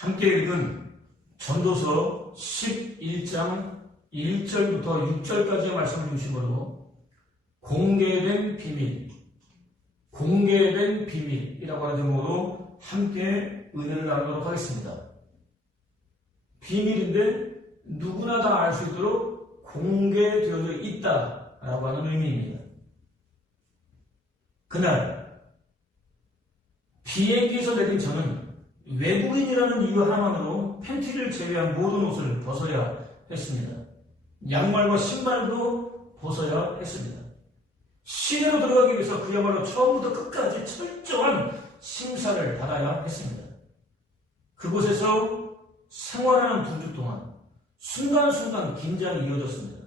함께 읽은 전도서 11장 1절부터 6절까지의 말씀을 중심으로 공개된 비밀이라고 하는 제목으로 함께 은혜를 나누도록 하겠습니다. 비밀인데 누구나 다 알 수 있도록 공개되어져 있다라고 하는 의미입니다. 그날 비행기에서 내린 저는 외국인이라는 이유 하나만으로 팬티를 제외한 모든 옷을 벗어야 했습니다. 양말과 신발도 벗어야 했습니다. 시내로 들어가기 위해서 그야말로 처음부터 끝까지 철저한 심사를 받아야 했습니다. 그곳에서 생활하는 2주 동안 순간순간 긴장이 이어졌습니다.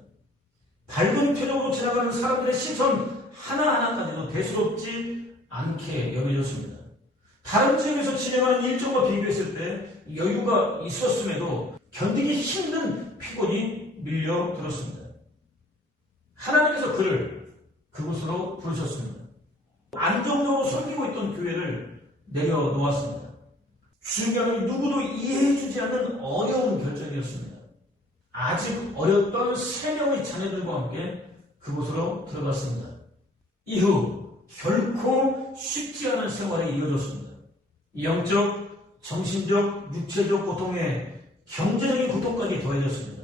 밝은 표정으로 지나가는 사람들의 시선 하나하나까지도 대수롭지 않게 여겨졌습니다. 다른 지역에서 진행하는 일정과 비교했을 때 여유가 있었음에도 견디기 힘든 피곤이 밀려들었습니다. 하나님께서 그를 그곳으로 부르셨습니다. 안정적으로 섬기고 있던 교회를 내려놓았습니다. 주변을 누구도 이해해주지 않는 어려운 결정이었습니다. 아직 어렸던 3명의 자녀들과 함께 그곳으로 들어갔습니다. 이후 결코 쉽지 않은 생활이 이어졌습니다. 영적, 정신적, 육체적 고통에 경제적인 고통까지 더해졌습니다.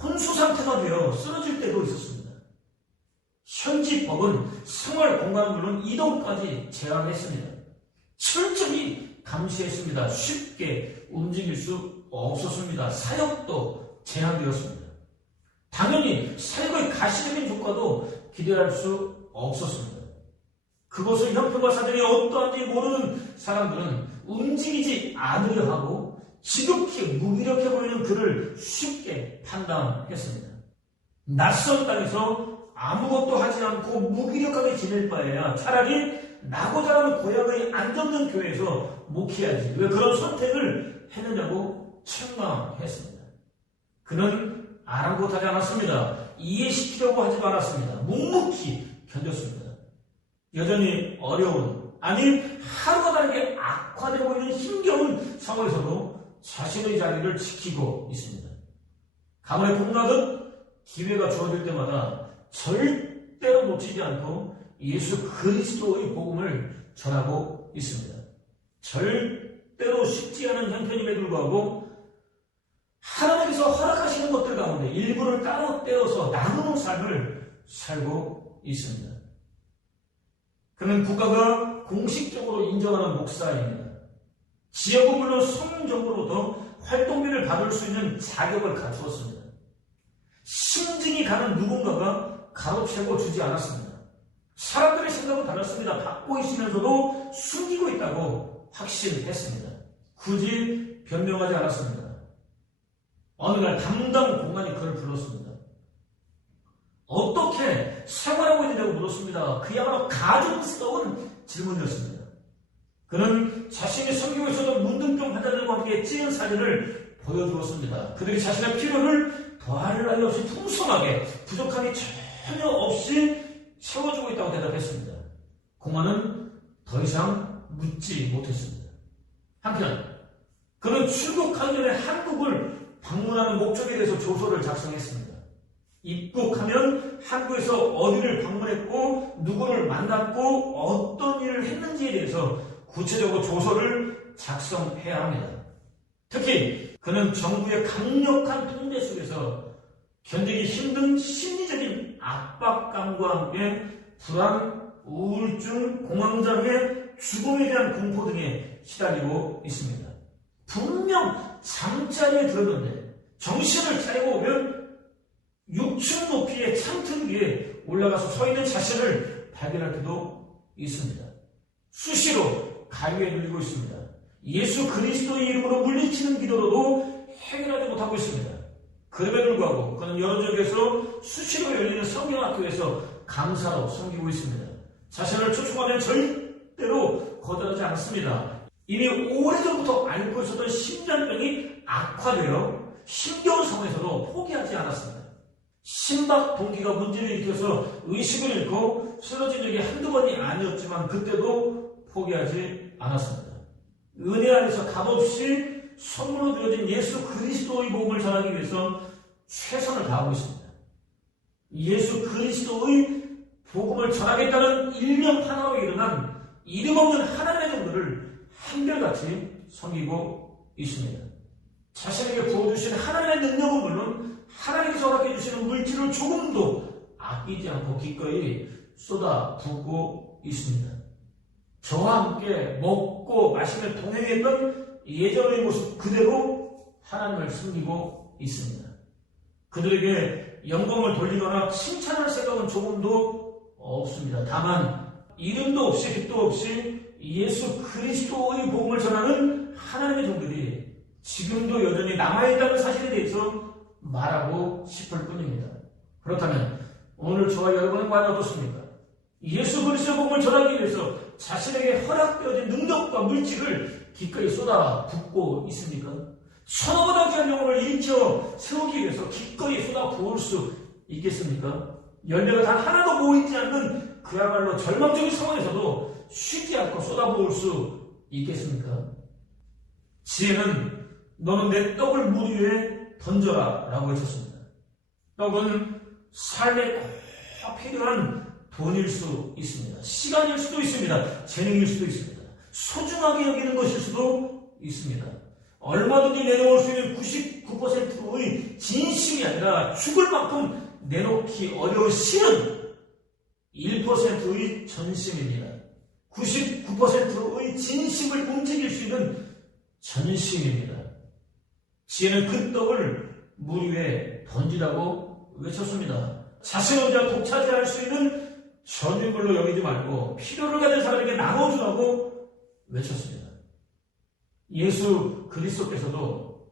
혼수 상태가 되어 쓰러질 때도 있었습니다. 현지 법은 생활 공간은 물론 이동까지 제한했습니다. 철저히 감시했습니다. 쉽게 움직일 수 없었습니다. 사역도 제한되었습니다. 당연히 사역의 가시적인 효과도 기대할 수 없었습니다. 그것을 형편과 사정이 어떠한지 모르는 사람들은 움직이지 않으려 하고 지극히 무기력해 보이는 그를 쉽게 판단했습니다. 낯선 땅에서 아무것도 하지 않고 무기력하게 지낼 바에야 차라리 나고 자라는 고향의 안정된 교회에서 목회하지 왜 그런 선택을 했느냐고 책망했습니다. 그는 아랑곳하지 않았습니다. 이해시키려고 하지 않았습니다. 묵묵히 견뎠습니다. 여전히 어려운, 아니 하루가 다르게 악화되고 있는 힘겨운 상황에서도 자신의 자리를 지키고 있습니다. 가문에 봄나듯 기회가 주어질 때마다 절대로 놓치지 않고 예수 그리스도의 복음을 전하고 있습니다. 절대로 쉽지 않은 형편임에도 불구하고 하나님께서 허락하시는 것들 가운데 일부를 따로 떼어서 나누는 삶을 살고 있습니다. 그는 국가가 공식적으로 인정하는 목사입니다. 지역은 물론 성적으로도 활동비를 받을 수 있는 자격을 갖추었습니다. 심증이 가는 누군가가 가로채고 주지 않았습니다. 사람들의 생각은 달랐습니다. 받고 있으면서도 숨기고 있다고 확신했습니다. 굳이 변명하지 않았습니다. 어느 날 담당 공안이 그를 불렀습니다. 어떻게 생활하고 있느냐고 물었습니다. 그야말로 가증스러운 질문이었습니다. 그는 자신이 섬기고 있었던 문둥병 환자들과 함께 찍은 사진을 보여주었습니다. 그들이 자신의 필요를 더할 나위 없이 풍성하게 부족함이 전혀 없이 채워주고 있다고 대답했습니다. 공안은 더 이상 묻지 못했습니다. 한편 그는 출국하기 전에 한국을 방문하는 목적에 대해서 조서를 작성했습니다. 입국하면 한국에서 어디를 방문했고 누구를 만났고 어떤 일을 했는지에 대해서 구체적으로 조서를 작성해야 합니다. 특히 그는 정부의 강력한 통제 속에서 견디기 힘든 심리적인 압박감과 함께 불안, 우울증, 공황장애, 죽음에 대한 공포 등에 시달리고 있습니다. 분명 잠자리에 들었는데 정신을 차리고 오면 6층 높이의 창틀 위에 올라가서 서 있는 자신을 발견할 때도 있습니다. 수시로 가위에 눌리고 있습니다. 예수 그리스도의 이름으로 물리치는 기도로도 해결하지 못하고 있습니다. 그럼에도 불구하고 그는 여러 지역에서 수시로 열리는 성경학교에서 강사로 섬기고 있습니다. 자신을 초청하면 절대로 거절하지 않습니다. 이미 오래전부터 앓고 있었던 심장병이 악화되어 힘겨운 상황에서도 포기하지 않았습니다. 심박 동기가 문제를 일으켜서 의식을 잃고 쓰러진 적이 한두 번이 아니었지만 그때도 포기하지 않았습니다. 은혜 안에서 값없이 선물로 주어진 예수 그리스도의 복음을 전하기 위해서 최선을 다하고 있습니다. 예수 그리스도의 복음을 전하겠다는 일념 하나로 일어난 이름 없는 하나님의 종들을 한결같이 섬기고 있습니다. 자신에게 부어주신 하나님의 능력은 물론 하나님께서 허락해 주시는 물질을 조금도 아끼지 않고 기꺼이 쏟아붓고 있습니다. 저와 함께 먹고 마시며 동행했던 예전의 모습 그대로 하나님을 섬기고 있습니다. 그들에게 영광을 돌리거나 칭찬할 생각은 조금도 없습니다. 다만 이름도 없이 빛도 없이 예수 그리스도의 복음을 전하는 하나님의 종들이 지금도 여전히 남아있다는 사실에 대해서 말하고 싶을 뿐입니다. 그렇다면 오늘 저와 여러분은 과연 어떻습니까? 예수 그리스도의 복음을 전하기 위해서 자신에게 허락되어진 능력과 물질을 기꺼이 쏟아붓고 있습니까? 천하보다 귀한 영혼을 일으켜 세우기 위해서 기꺼이 쏟아부을 수 있겠습니까? 열매가 단 하나도 모이지 않는 그야말로 절망적인 상황에서도 쉬지 않고 쏟아부을 수 있겠습니까? 지혜는 너는 내 떡을 물 위에 던져라 라고 외쳤습니다. 떡은 삶에 꼭 필요한 돈일 수 있습니다. 시간일 수도 있습니다. 재능일 수도 있습니다. 소중하게 여기는 것일 수도 있습니다. 얼마든지 내놓을 수 있는 99%의 진심이 아니라 죽을 만큼 내놓기 어려우시는 1%의 전심입니다. 99%의 진심을 움직일 수 있는 전심입니다. 지혜는 그 떡을 물 위에 던지라고 외쳤습니다. 자신 혼자 독차지할 수 있는 전유물로 여기지 말고 필요를 가진 사람에게 나눠주라고 외쳤습니다. 예수 그리스도께서도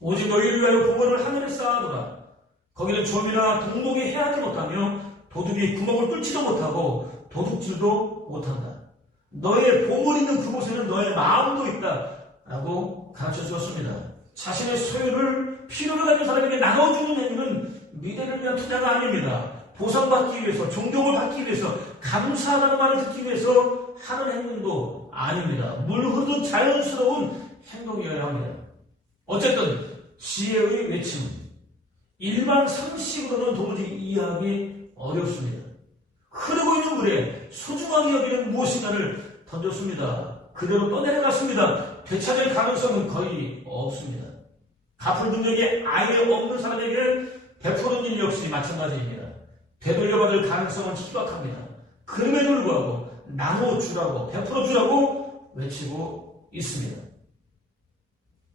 오직 너희를 위하여 보물을 하늘에 쌓아두라. 거기는 점이나 동독이 해하지 못하며 도둑이 구멍을 뚫지도 못하고 도둑질도 못한다. 너의 보물 있는 그곳에는 너의 마음도 있다 라고 가르쳐 주었습니다. 자신의 소유를 필요를 가진 사람에게 나눠주는 행위는 미래를 위한 투자가 아닙니다. 보상받기 위해서, 존경을 받기 위해서, 감사하다는 말을 듣기 위해서 하는 행동도 아닙니다. 물 흐르듯 자연스러운 행동이어야 합니다. 어쨌든 지혜의 외침, 일반 상식으로는 도무지 이해하기 어렵습니다. 흐르고 있는 물에 소중하게 여기는 무엇인가를 던졌습니다. 그대로 떠내려갔습니다. 되찾을 가능성은 거의 없습니다. 갚을 능력이 아예 없는 사람에게 베푸는 일 역시 마찬가지입니다. 되돌려받을 가능성은 희박합니다. 그럼에도 불구하고 나눠주라고, 베풀어주라고 외치고 있습니다.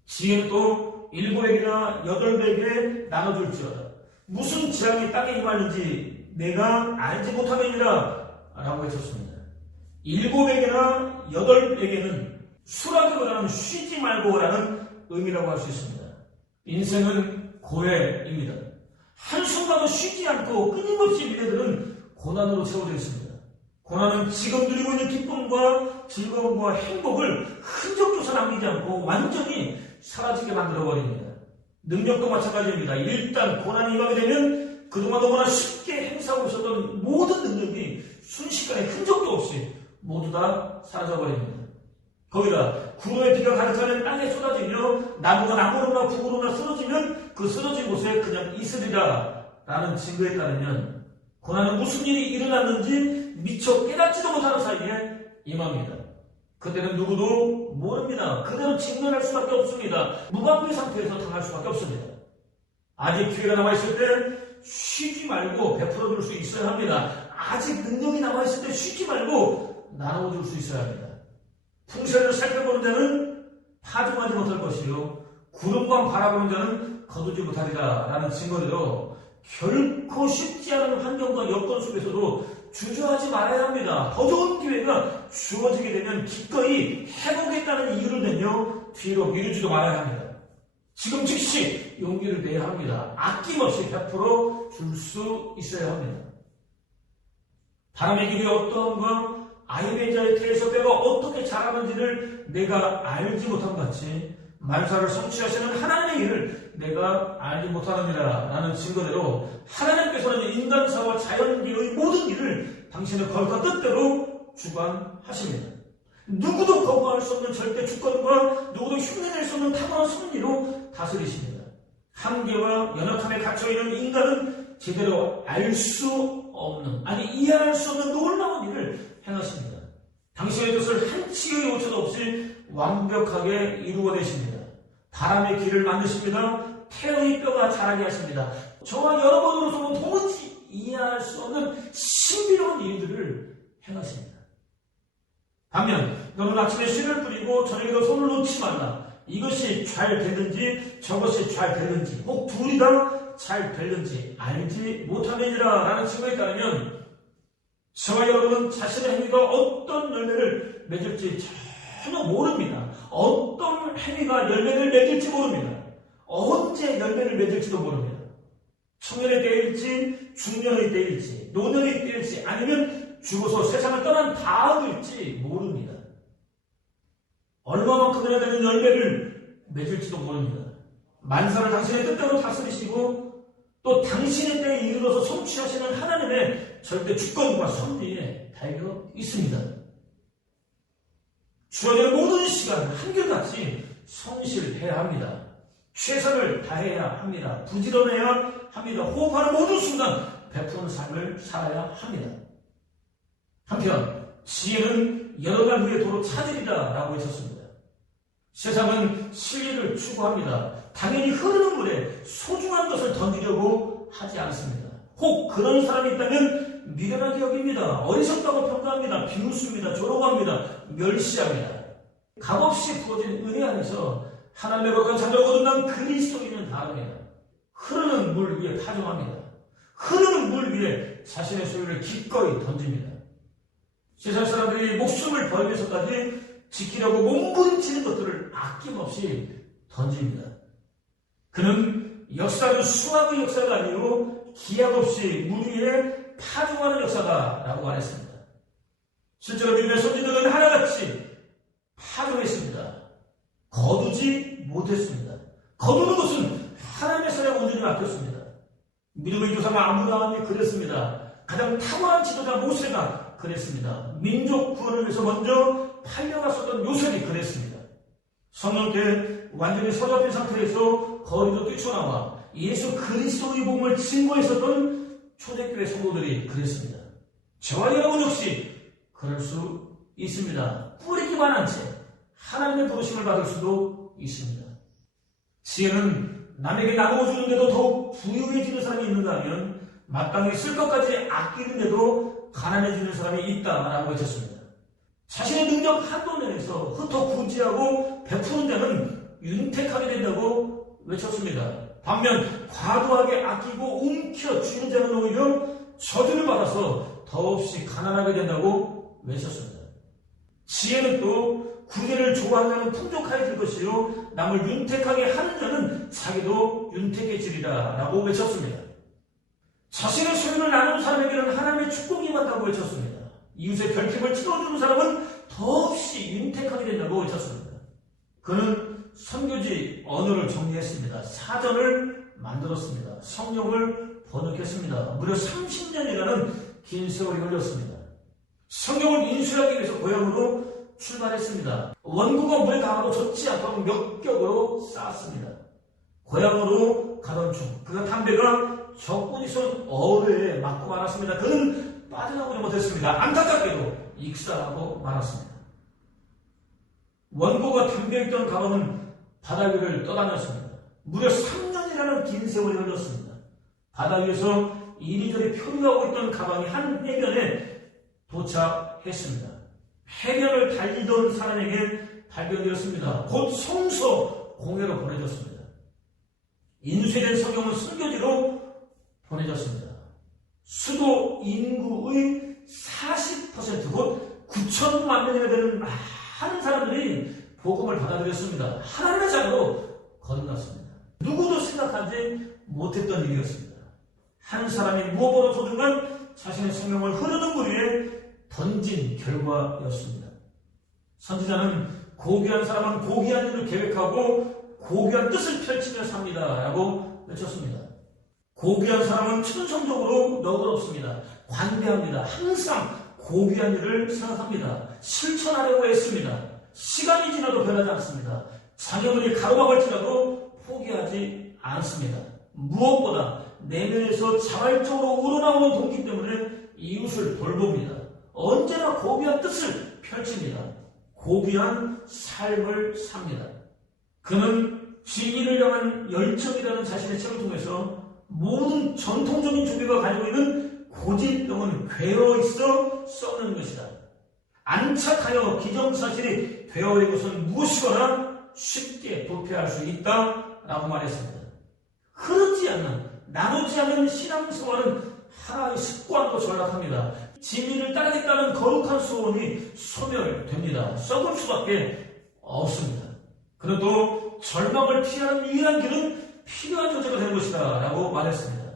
지혜는 또 7배이나 8배에게 나눠줄지어다. 무슨 재앙이 땅에 임하는지 내가 알지 못함이니라 라고 외쳤습니다. 7배에게나 8배에게는 수락이보다는 쉬지 말고라는 의미라고 할 수 있습니다. 인생은 고해입니다. 한순간도 쉬지 않고 끊임없이 미래들은 고난으로 채워져 있습니다. 고난은 지금 누리고 있는 기쁨과 즐거움과 행복을 흔적조차 남기지 않고 완전히 사라지게 만들어버립니다. 능력도 마찬가지입니다. 일단 고난이 임하게 되면 그동안 너무나 쉽게 행사하고 있었던 모든 능력이 순식간에 흔적도 없이 모두 다 사라져버립니다. 거기다 구름의 비가 가득하면 땅에 쏟아지며 나무가 남으로나 북으로나 쓰러지면 그 쓰러진 곳에 그냥 있으리라 라는 증거에 따르면 고난은 무슨 일이 일어났는지 미처 깨닫지도 못하는 사이에 임합니다. 그때는 누구도 모릅니다. 그대로 직면할 수밖에 없습니다. 무방비 상태에서 당할 수밖에 없습니다. 아직 기회가 남아있을 때 쉬지 말고 베풀어줄 수 있어야 합니다. 아직 능력이 남아있을 때 쉬지 말고 나눠줄 수 있어야 합니다. 풍세를 살펴보는 자는 파종하지 못할 것이요 구름만 바라보는 자는 거두지 못하리라 라는 증거대로 결코 쉽지 않은 환경과 여건 속에서도 주저하지 말아야 합니다. 더 좋은 기회가 주어지게 되면 기꺼이 해보겠다는 이유를 내며 뒤로 미루지도 말아야 합니다. 지금 즉시 용기를 내야 합니다. 아낌없이 베풀어 줄 수 있어야 합니다. 바람의 길이 어떠한가 아이의 자의 태에서 뼈가 어떻게 자라는지를 내가 알지 못한 같이 만사를 성취하시는 하나님의 일을 내가 알지 못하느니라 라는 증거대로 하나님께서는 인간사와 자연계의 모든 일을 당신의 거룩한 뜻대로 주관하십니다. 누구도 거부할 수 없는 절대 주권과 누구도 흉내낼 수 없는 탁월한 섭리로 다스리십니다. 한계와 연약함에 갇혀있는 인간은 제대로 알 수 없는, 아니 이해할 수 없는 놀라운 일을 행하십니다. 당신의 뜻을 한치의 오차도 없이 완벽하게 이루어내십니다. 바람의 길을 만드십니다. 태의 뼈가 자라게 하십니다. 저와 여러분으로서는 도무지 이해할 수 없는 신비로운 일들을 행하십니다. 반면 너는 아침에 씨를 뿌리고 저녁에도 손을 놓지 말라. 이것이 잘 되는지 저것이 잘 되는지 혹 둘이 다 잘 되는지 알지 못함이니라 라는 증거에 따르면 저와 여러분은 자신의 행위가 어떤 열매를 맺을지 전혀 모릅니다. 어떤 행위가 열매를 맺을지 모릅니다. 언제 열매를 맺을지도 모릅니다. 청년의 때일지 중년의 때일지 노년의 때일지 아니면 죽어서 세상을 떠난 다음일지 모릅니다. 얼마만큼이나 되는 열매를 맺을지도 모릅니다. 만사를 당신의 뜻대로 다스리시고 또 당신의 때에 이르러서 성취하시는 하나님의 절대 주권과 섭리에 달려 있습니다. 주어지는 모든 시간 한결같이 성실해야 합니다. 최선을 다해야 합니다. 부지런해야 합니다. 호흡하는 모든 순간 베푸는 삶을 살아야 합니다. 한편 지혜는 여러 날 후에 도로 찾으리라 라고 하셨습니다. 세상은 진리를 추구합니다. 당연히 흐르는 물에 소중한 것을 던지려고 하지 않습니다. 혹 그런 사람이 있다면 미련하게 여깁니다. 어리석다고 평가합니다. 비웃습니다. 조롱합니다. 멸시합니다. 값없이 부어진 은혜 안에서 하나님의 거룩한 자녀로 거듭난 그리스도인은 다릅니다. 흐르는 물 위에 파종합니다. 흐르는 물 위에 자신의 소유를 기꺼이 던집니다. 세상 사람들이 목숨을 벌기 위해서까지 지키려고 몸부림치는 것들을 아낌없이 던집니다. 그는 역사는 수학의 역사가 아니고 기약 없이 물 위에 파종하는 역사다라고 말했습니다. 실제로 믿음의 선지들은 하나같이 파종했습니다. 거두지 못했습니다. 거두는 것은 하나님의 손에 온전히 맡겼습니다. 믿음의 조상 아브라함이 그랬습니다. 가장 탁월한 지도자 모세가 그랬습니다. 민족 구원을 위해서 먼저 팔려갔었던 요셉이 그랬습니다. 성령 때 완전히 서잡힌 상태에서 거리로 뛰쳐나와 예수 그리스도의 복음을 증거했었던 초대교회 성도들이 그랬습니다. 저와 여러분 역시 그럴 수 있습니다. 뿌리기만 한 채 하나님의 부르심을 받을 수도 있습니다. 지혜는 남에게 나누어 주는데도 더욱 부유해지는 사람이 있는가 하면 마땅히 쓸 것까지 아끼는데도 가난해지는 사람이 있다라고 하셨습니다. 자신의 능력 한도 내에서 흩어 구제하고 베푸는 자는 윤택하게 된다고 외쳤습니다. 반면 과도하게 아끼고 움켜쥐는 자는 오히려 저주를 받아서 더없이 가난하게 된다고 외쳤습니다. 지혜는 또 구제를 좋아하는 자는 풍족하게 될 것이요 남을 윤택하게 하는 자는 자기도 윤택해지리라 라고 외쳤습니다. 자신의 소유를 나누는 사람에게는 하나님의 축복이 임한다고 외쳤습니다. 이웃의 결핍을 채워주는 사람은 더없이 윤택하게 된다고 외쳤습니다. 그는 선교지 언어를 정리했습니다. 사전을 만들었습니다. 성경을 번역했습니다. 무려 30년이라는 긴 세월이 걸렸습니다. 성경을 인수하기 위해서 고향으로 출발했습니다. 원고가 물에 닿아도 젖지 않도록 몇 겹으로 쌓았습니다. 고향으로 가던 중 그가 담배가 적군이 쏜 어뢰에 맞고 말았습니다. 그는 빠져나오지 못했습니다. 안타깝게도 익사하고 말았습니다. 원고가 담배있던 가방은 바다 위를 떠다녔습니다. 무려 3년이라는 긴 세월이 흘렀습니다. 바다 위에서 이리저리 표류하고 있던 가방이 한 해변에 도착했습니다. 해변을 달리던 사람에게 발견되었습니다. 곧 성서 공회로 보내졌습니다. 인쇄된 성경은 순교지로 보내졌습니다. 수도 인구의 40% 곧 9천만 명이나 되는 많은 사람들이 복음을 받아들였습니다. 하나님의 자녀로 거듭났습니다. 누구도 생각하지 못했던 일이었습니다. 한 사람이 무엇보다 소중한 자신의 생명을 흐르는 물 위에 던진 결과였습니다. 선지자는 고귀한 사람은 고귀한 일을 계획하고 고귀한 뜻을 펼치며 삽니다 라고 외쳤습니다. 고귀한 사람은 천성적으로 너그럽습니다. 관대합니다. 항상 고귀한 일을 생각합니다. 실천하려고 했습니다. 시간이 지나도 변하지 않습니다. 장애물이 가로막을지라도 포기하지 않습니다. 무엇보다 내면에서 자발적으로 우러나오는 동기 때문에 이웃을 돌봅니다. 언제나 고귀한 뜻을 펼칩니다. 고귀한 삶을 삽니다. 그는 진리를 향한 열정이라는 자신의 책을 통해서 모든 전통적인 종교가 가지고 있는 고질병은 괴어 있어 썩는 것이다. 안착하여 기정사실이 되어버린 것은 무엇이거나 쉽게 도피할 수 있다라고 말했습니다. 흐르지 않는, 나누지 않는 신앙생활은 하나의 습관도 전락합니다. 진리를 따르겠다는 거룩한 소원이 소멸됩니다. 썩을 수밖에 없습니다. 그래도 절망을 피하는 유일한 길은 필요한 존재가 되는 것이다 라고 말했습니다.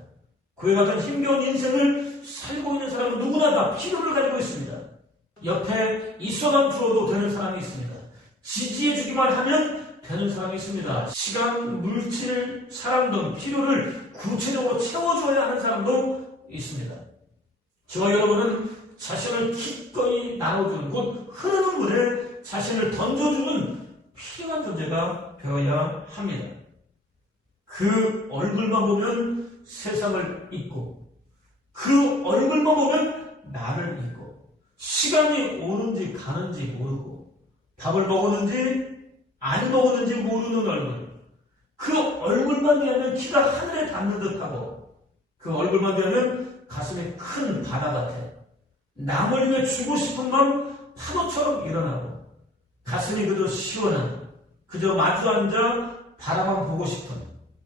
그와 같은 힘겨운 인생을 살고 있는 사람은 누구나 다 필요를 가지고 있습니다. 옆에 있어만 주어도 되는 사람이 있습니다. 지지해주기만 하면 되는 사람이 있습니다. 시간, 물질, 사람 등 필요를 구체적으로 채워줘야 하는 사람도 있습니다. 저와 여러분은 자신을 기꺼이 나눠주는, 곧 흐르는 물에 자신을 던져주는 필요한 존재가 되어야 합니다. 그 얼굴만 보면 세상을 잊고, 그 얼굴만 보면 나를 잊고, 시간이 오는지 가는지 모르고, 밥을 먹었는지 안 먹었는지 모르는 얼굴, 그 얼굴만 대하면 키가 하늘에 닿는 듯하고, 그 얼굴만 대하면 가슴이 큰 바다 같아. 남을 위해 주고 싶은 마음 파도처럼 일어나고, 가슴이 그저 시원한, 그저 마주 앉아 바라만 보고 싶은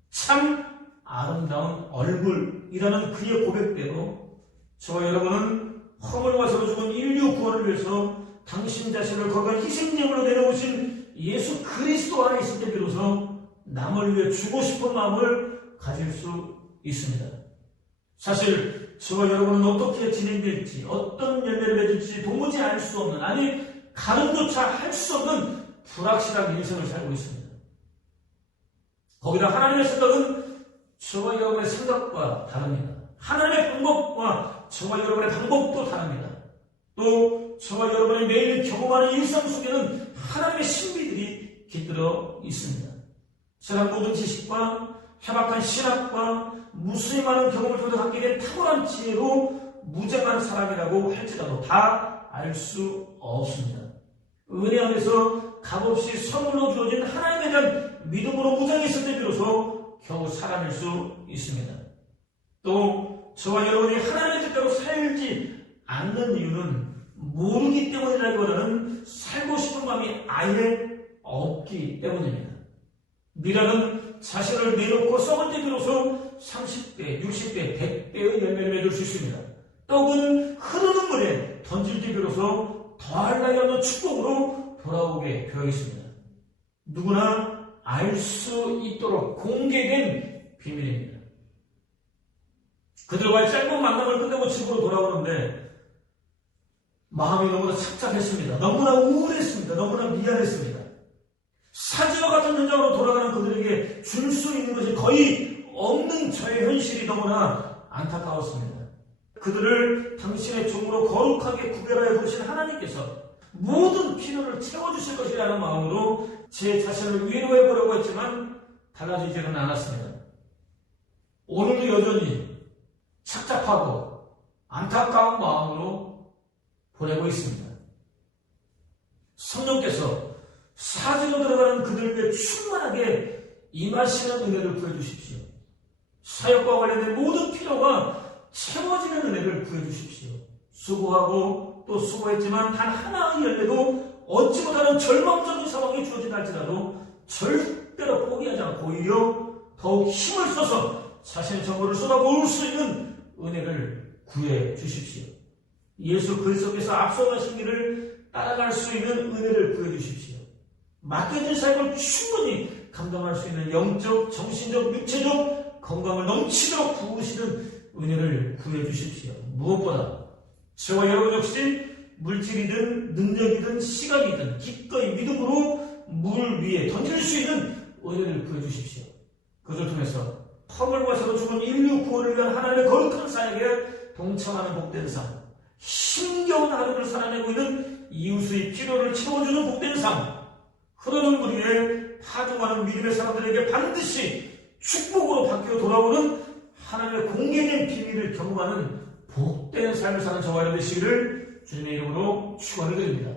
참 아름다운 얼굴이라는 그의 고백대로 저와 여러분은 허물과서로 죽은 인류 구원을 위해서 당신 자신을 거룩한 희생제물로 내려오신 예수 그리스도 안에 있을 때 비로소 남을 위해 주고 싶은 마음을 가질 수 있습니다. 사실 저와 여러분은 어떻게 진행될지, 어떤 열매를 맺을지 도무지 알 수 없는, 아니 가늠조차 할 수 없는 불확실한 인생을 살고 있습니다. 거기다 하나님의 생각은 저와 여러분의 생각과 다릅니다. 하나님의 방법과 저와 여러분의 방법도 다릅니다. 또 저와 여러분이 매일 경험하는 일상 속에는 하나님의 신비들이 깃들어 있습니다. 세상 모든 지식과 해박한 신학과 무수히 많은 경험을 통해 갖게 된 탁월한 지혜로 무장한 사람이라고 할지라도 다 알 수 없습니다. 은혜 안에서 값없이 선물로 주어진 하나님에 대한 믿음으로 무장했을 때 비로소 겨우 사람일 수 있습니다. 또 저와 여러분이 하나님의 뜻대로 살지 않는 이유는 모르기 때문이라기보다는 살고 싶은 마음이 아예 없기 때문입니다. 미라는 자신을 내놓고 썩을 때 비로소 30배, 60배, 100배의 열매를 맺을 수 있습니다. 떡은 흐르는 물에 던질 때 비로소 더할 나위 없는 축복으로 돌아오게 되어 있습니다. 누구나 알 수 있도록 공개된 비밀입니다. 그들과의 짧은 만남을 끝내고 집으로 돌아오는데 마음이 너무나 착잡했습니다. 너무나 우울했습니다. 너무나 미안했습니다. 사지와 같은 현장으로 돌아가는 그들에게 줄 수 있는 것이 거의 없는 저의 현실이 너무나 안타까웠습니다. 그들을 당신의 종으로 거룩하게 구별하여 부르신 하나님께서 모든 필요를 채워주실 것이라는 마음으로 제 자신을 위로해 보려고 했지만 달라지지는 않았습니다. 오늘도 여전히 착잡하고 안타까운 마음으로 보내고 있습니다. 성령께서 사지로 들어가는 그들에게 충만하게 임하시는 은혜를 구해주십시오. 사역과 관련된 모든 필요가 채워지는 은혜를 구해주십시오. 수고하고 또 수고했지만 단 하나의 열매도 얻지 못하는 절망적인 상황이 주어진다 할지라도 절대로 포기하지 않고 오히려 더욱 힘을 써서 자신의 정보를 쏟아부을 수 있는 은혜를 구해주십시오. 예수 그리스도께서 앞서가신 길을 따라갈 수 있는 은혜를 구해주십시오. 맡겨진 사역을 충분히 감당할 수 있는 영적, 정신적, 육체적 건강을 넘치도록 부으시는 은혜를 구해주십시오. 무엇보다 저와 여러분 역시 물질이든 능력이든 시간이든 기꺼이 믿음으로 물 위에 던질 수 있는 은혜를 구해주십시오. 그것을 통해서 허물과 서로 죽은 인류 구원을 위한 하나님의 거룩한 사역에 동참하는 복된 삶, 힘겨운 하루를 살아내고 있는 이웃의 필요를 채워주는 복된 삶, 흐르는 물 위에 파종하는 믿음의 사람들에게 반드시 축복으로 바뀌어 돌아오는 하나님의 공개된 비밀을 경험하는 복된 삶을 사는 저와 여러분 되시기를 주님의 이름으로 축원을 드립니다.